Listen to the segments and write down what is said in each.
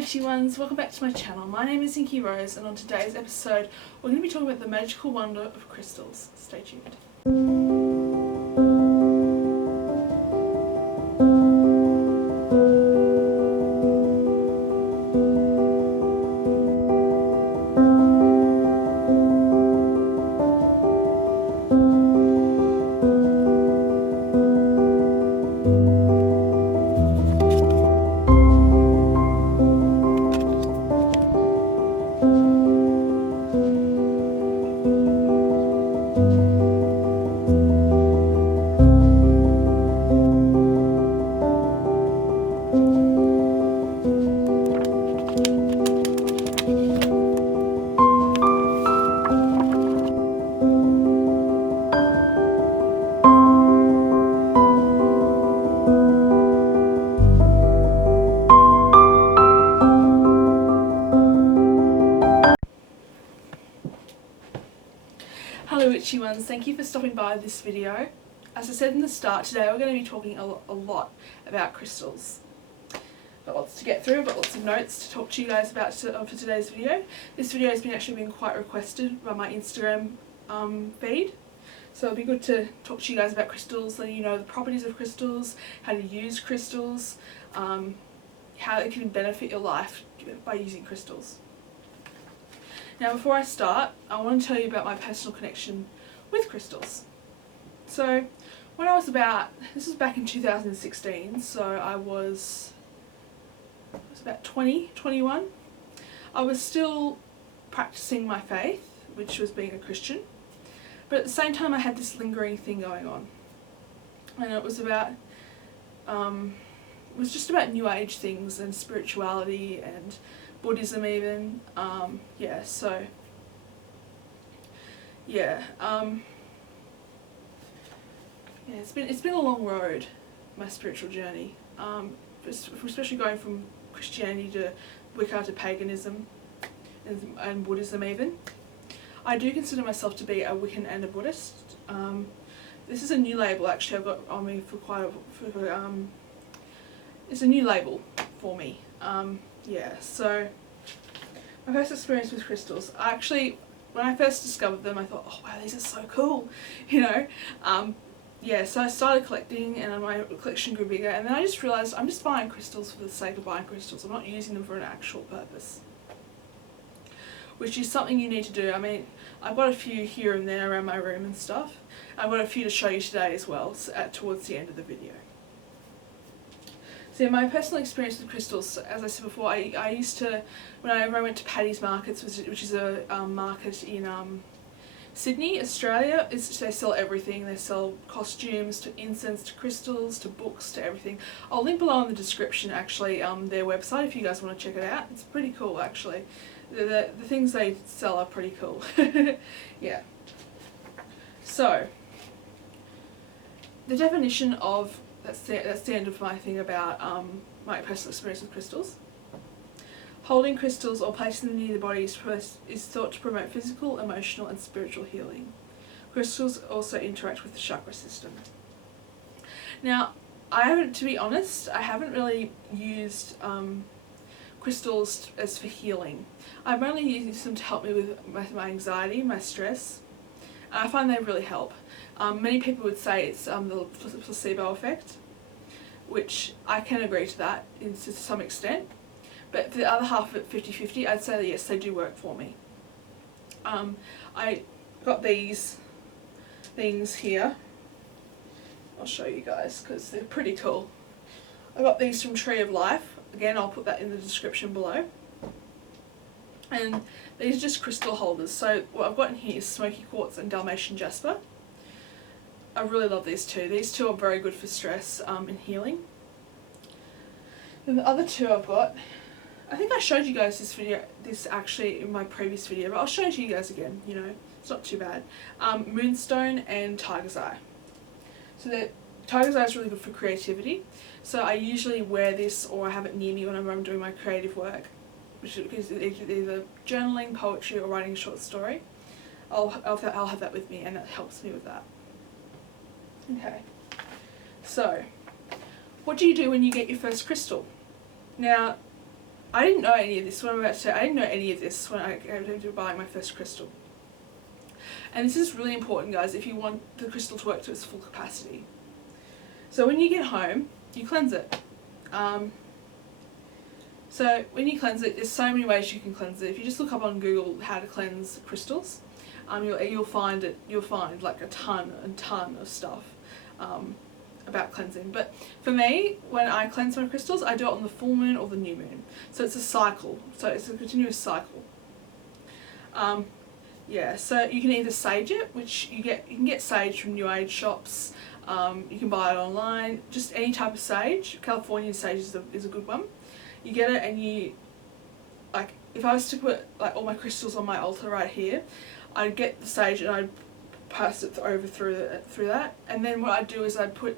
witchy ones, welcome back to my channel. My name is Inky Rose, and on today's episode we're going to be talking about the magical wonder of crystals. Stay tuned. Hello witchy ones, thank you for stopping by this video. As I said in the start, today we're going to be talking a lot about crystals. Got lots to get through, I've got lots of notes to talk to you guys about for today's video. This video has actually been quite requested by my Instagram feed. So it'll be good to talk to you guys about crystals, letting you know the properties of crystals, how to use crystals, how it can benefit your life by using crystals. Now before I start, I want to tell you about my personal connection with crystals. So when I was this was back in 2016, so I was about 20, 21. I was still practicing my faith, which was being a Christian, but at the same time I had this lingering thing going on. And it was just about New Age things and spirituality and Buddhism even, it's been a long road, my spiritual journey, especially going from Christianity to Wicca to paganism and Buddhism even. I do consider myself to be a Wiccan and a Buddhist. This is a new label actually I've got on me it's a new label for me. So my first experience with crystals, when I first discovered them I thought, oh wow, these are so cool, you know. So I started collecting and my collection grew bigger, and then I just realised I'm just buying crystals for the sake of buying crystals. I'm not using them for an actual purpose, which is something you need to do. I mean, I've got a few here and there around my room and stuff. I've got a few to show you today as well, towards the end of the video. So my personal experience with crystals, as I said before, I used to, whenever I went to Paddy's Markets, which is a market in Sydney, Australia, they sell everything. They sell costumes, to incense, to crystals, to books, to everything. I'll link below in the description actually their website if you guys want to check it out. It's pretty cool actually. The things they sell are pretty cool. Yeah. So, the definition of that's the end of my thing about my personal experience with crystals. Holding crystals or placing them near the body is thought to promote physical, emotional and spiritual healing. Crystals also interact with the chakra system. Now, to be honest, I haven't really used crystals as for healing. I've only used them to help me with my anxiety, my stress. I find they really help. Many people would say it's the placebo effect, which I can agree to that to some extent. But for the other half of it, 50-50, I'd say that yes, they do work for me. I got these things here. I'll show you guys because they're pretty cool. I got these from Tree of Life. Again, I'll put that in the description below. And these are just crystal holders. So what I've got in here is smoky quartz and Dalmatian jasper. I really love these two. These two are very good for stress and healing. And the other two I've got, I think I showed you guys this actually in my previous video, but I'll show it to you guys again, you know, it's not too bad. Moonstone and Tiger's Eye. So Tiger's Eye is really good for creativity. So I usually wear this or I have it near me whenever I'm doing my creative work, which is either journaling, poetry or writing a short story. I'll have that with me, and that helps me with that. Okay, so what do you do when you get your first crystal? Now, I didn't know any of this, what I'm about to say, I didn't know any of this when I came to buy my first crystal. And this is really important, guys, if you want the crystal to work to its full capacity. So when you get home, you cleanse it. So when you cleanse it, there's so many ways you can cleanse it. If you just look up on Google how to cleanse crystals, you'll find like a ton of stuff about cleansing. But for me, when I cleanse my crystals, I do it on the full moon or the new moon. So it's a cycle. So it's a continuous cycle. Yeah, so you can either sage it, which you can get sage from New Age shops. You can buy it online. Just any type of sage. Californian sage is a good one. You get it, and you, like, if I was to put like all my crystals on my altar right here, I'd get the sage and I'd pass it over through that, and then what I'd do is I'd put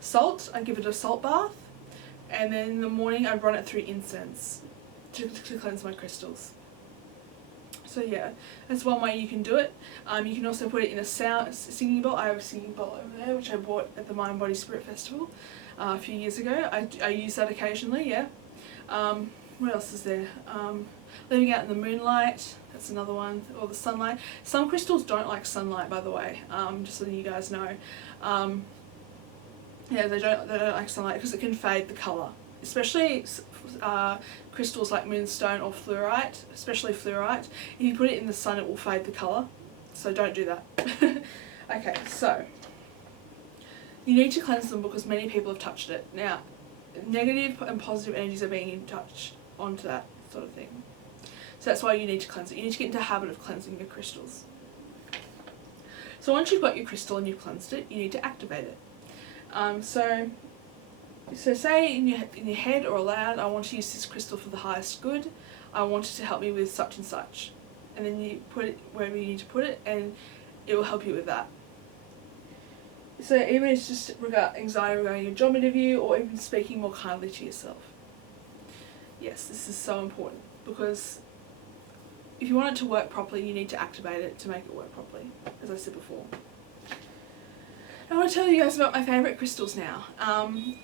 salt. I'd give it a salt bath, and then in the morning I'd run it through incense to cleanse my crystals. So yeah, that's one way you can do it. You can also put it in a singing bowl. I have a singing bowl over there, which I bought at the Mind Body Spirit Festival a few years ago. I use that occasionally, yeah. What else is there? Living out in the moonlight, that's another one, or the sunlight. Some crystals don't like sunlight, by the way, just so you guys know. Yeah, they don't like sunlight because it can fade the colour. Especially crystals like moonstone or fluorite, especially fluorite. If you put it in the sun, it will fade the colour, so don't do that. Okay, so you need to cleanse them because many people have touched it. Now, negative and positive energies are being touched onto that sort of thing. So that's why you need to cleanse it. You need to get into a habit of cleansing your crystals. So once you've got your crystal and you've cleansed it, you need to activate it. So say in your head or aloud, I want to use this crystal for the highest good. I want it to help me with such and such. And then you put it wherever you need to put it, and it will help you with that. So even if it's just anxiety regarding your job interview, or even speaking more kindly to yourself. Yes, this is so important, because if you want it to work properly, you need to activate it to make it work properly, as I said before. I want to tell you guys about my favourite crystals now.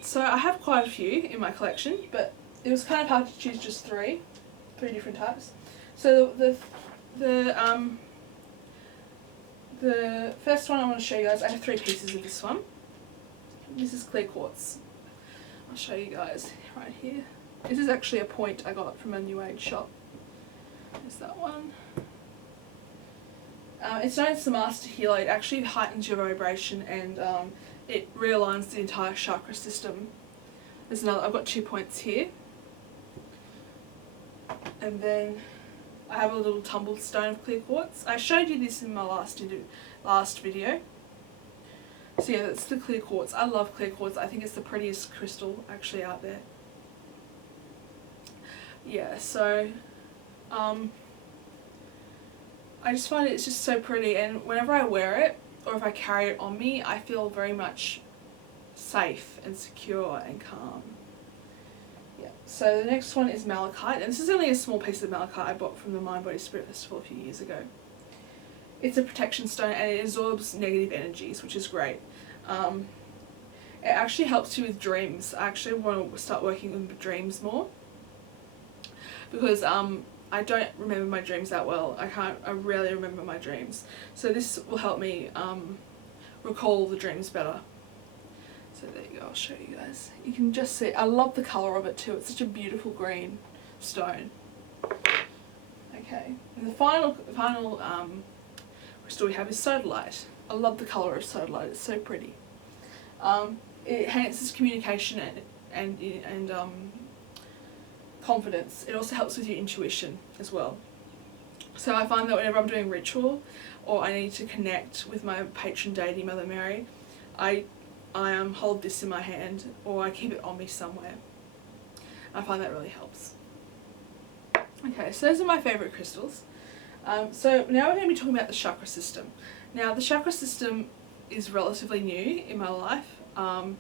So I have quite a few in my collection, but it was kind of hard to choose just three different types. So the first one I want to show you guys, I have 3 pieces of this one. This is clear quartz. I'll show you guys right here. This is actually a point I got from a New Age shop. There's that one. It's known as the Master Healer. It actually heightens your vibration, and it realigns the entire chakra system. There's another. I've got 2 points here, and then I have a little tumbled stone of clear quartz. I showed you this in my last video. So yeah, that's the clear quartz. I love clear quartz. I think it's the prettiest crystal actually out there. Yeah, so I just find it's just so pretty, and whenever I wear it, or if I carry it on me, I feel very much safe and secure and calm. Yeah. So the next one is malachite, and this is only a small piece of malachite I bought from the Mind Body Spirit Festival a few years ago. It's a protection stone, and it absorbs negative energies, which is great. It actually helps you with dreams. I actually want to start working with dreams more, because I don't remember my dreams that well. I rarely remember my dreams. So this will help me recall the dreams better. So there you go, I'll show you guys. You can just see, I love the colour of it too. It's such a beautiful green stone. Okay, and the final crystal we have is sodalite. I love the colour of sodalite, it's so pretty. It enhances communication and confidence. It also helps with your intuition as well. So I find that whenever I'm doing ritual, or I need to connect with my patron deity, Mother Mary, I hold this in my hand, or I keep it on me somewhere. I find that really helps. Okay, so those are my favourite crystals. So now we're going to be talking about the chakra system. Now the chakra system is relatively new in my life. I'm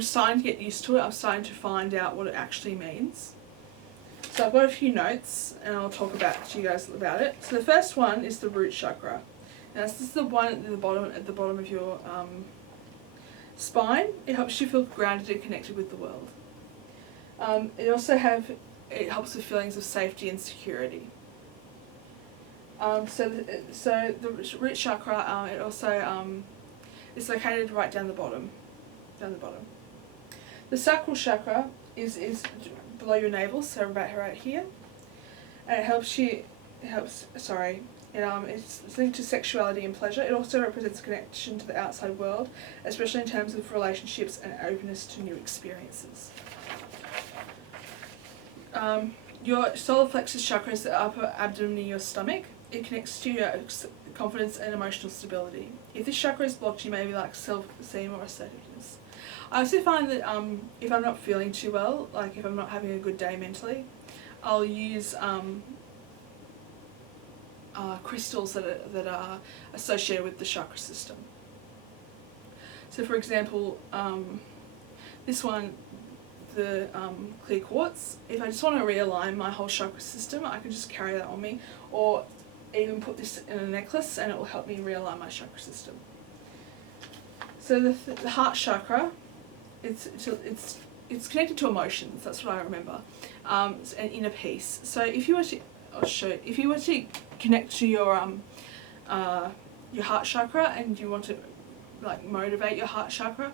starting to get used to it. I'm starting to find out what it actually means. So I've got a few notes, and I'll talk to you guys about it. So the first one is the root chakra. Now this is the one at the bottom of your spine. It helps you feel grounded and connected with the world. It helps with feelings of safety and security. So the root chakra, it also is located right down the bottom. The sacral chakra is below your navel, so about right here, and it's linked to sexuality and pleasure. It also represents a connection to the outside world, especially in terms of relationships and openness to new experiences. Your solar plexus chakra is the upper abdomen in your stomach. It connects to your confidence and emotional stability. If this chakra is blocked, you may be like self-esteem or assertiveness. I also find that if I'm not feeling too well, like if I'm not having a good day mentally, I'll use crystals that are associated with the chakra system. So for example, this one, the clear quartz, if I just want to realign my whole chakra system, I can just carry that on me, or even put this in a necklace and it will help me realign my chakra system. So the heart chakra, it's connected to emotions. That's what I remember. It's an inner peace. So if you were to connect to your heart chakra and you want to like motivate your heart chakra,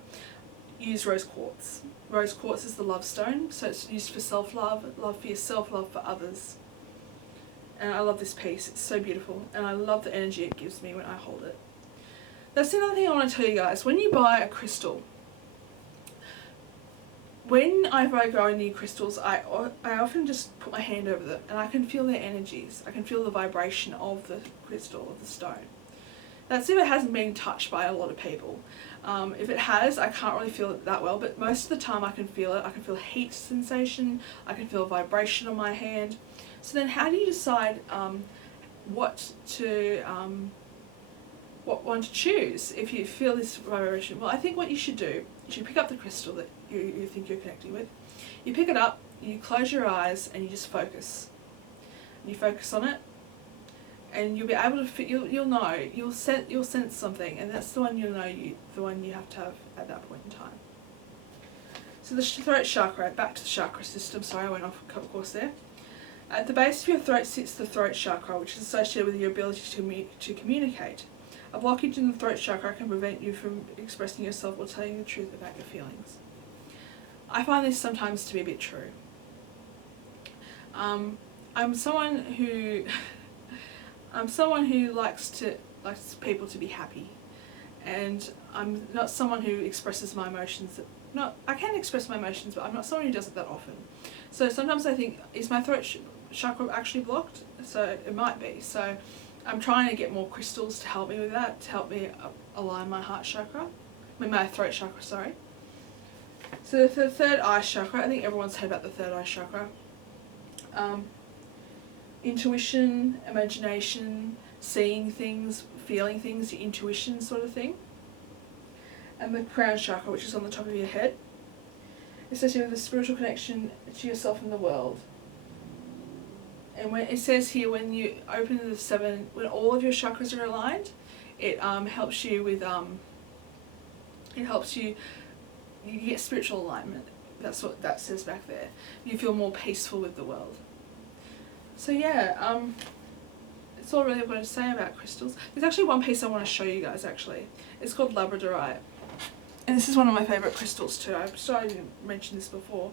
use rose quartz. Rose quartz is the love stone, so it's used for self-love, love for yourself, love for others. And I love this piece, it's so beautiful, and I love the energy it gives me when I hold it. That's another thing I want to tell you guys. When you buy a crystal, whenever I go near crystals, I often just put my hand over them and I can feel their energies. I can feel the vibration of the crystal, of the stone. That's if it hasn't been touched by a lot of people. If it has, I can't really feel it that well, but most of the time I can feel it. I can feel heat sensation, I can feel vibration on my hand. So then how do you decide what one to choose if you feel this vibration? Well, I think what you should do, you should pick up the crystal that you think you're connecting with. You pick it up, you close your eyes and you just focus. You focus on it and you'll be able to, you'll know, you'll sense something, and that's the one you'll know, the one you have to have at that point in time. So the throat chakra, back to the chakra system, sorry I went off course there. At the base of your throat sits the throat chakra, which is associated with your ability to communicate. A blockage in the throat chakra can prevent you from expressing yourself or telling the truth about your feelings. I find this sometimes to be a bit true. I'm someone who likes people to be happy, and I'm not someone who expresses my emotions. I can express my emotions, but I'm not someone who does it that often. So sometimes I think, is my throat chakra actually blocked? So it might be. So I'm trying to get more crystals to help me with that, to help me align my heart chakra, my throat chakra, sorry. So the third eye chakra, I think everyone's heard about the third eye chakra. Intuition, imagination, seeing things, feeling things, your intuition sort of thing. And the crown chakra, which is on the top of your head, associated with a spiritual connection to yourself and the world. And when it says here, when you open when all of your chakras are aligned, it helps you with you get spiritual alignment. That's what that says back there. You feel more peaceful with the world. So yeah, that's all really I've got to say about crystals. There's actually one piece I want to show you guys actually. It's called labradorite. And this is one of my favourite crystals too. I'm sorry I didn't mention this before.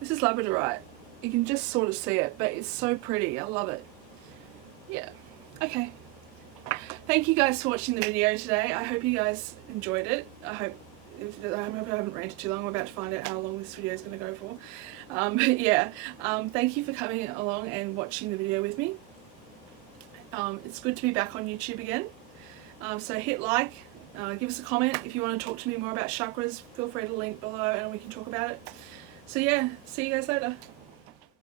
This is labradorite. You can just sort of see it, but it's so pretty. I love it. Yeah. Okay. Thank you guys for watching the video today. I hope you guys enjoyed it. I hope I haven't ranted too long. We're about to find out how long this video is going to go for. But yeah, thank you for coming along and watching the video with me. It's good to be back on YouTube again. So hit like, give us a comment. If you want to talk to me more about chakras, feel free to link below and we can talk about it. So yeah, see you guys later.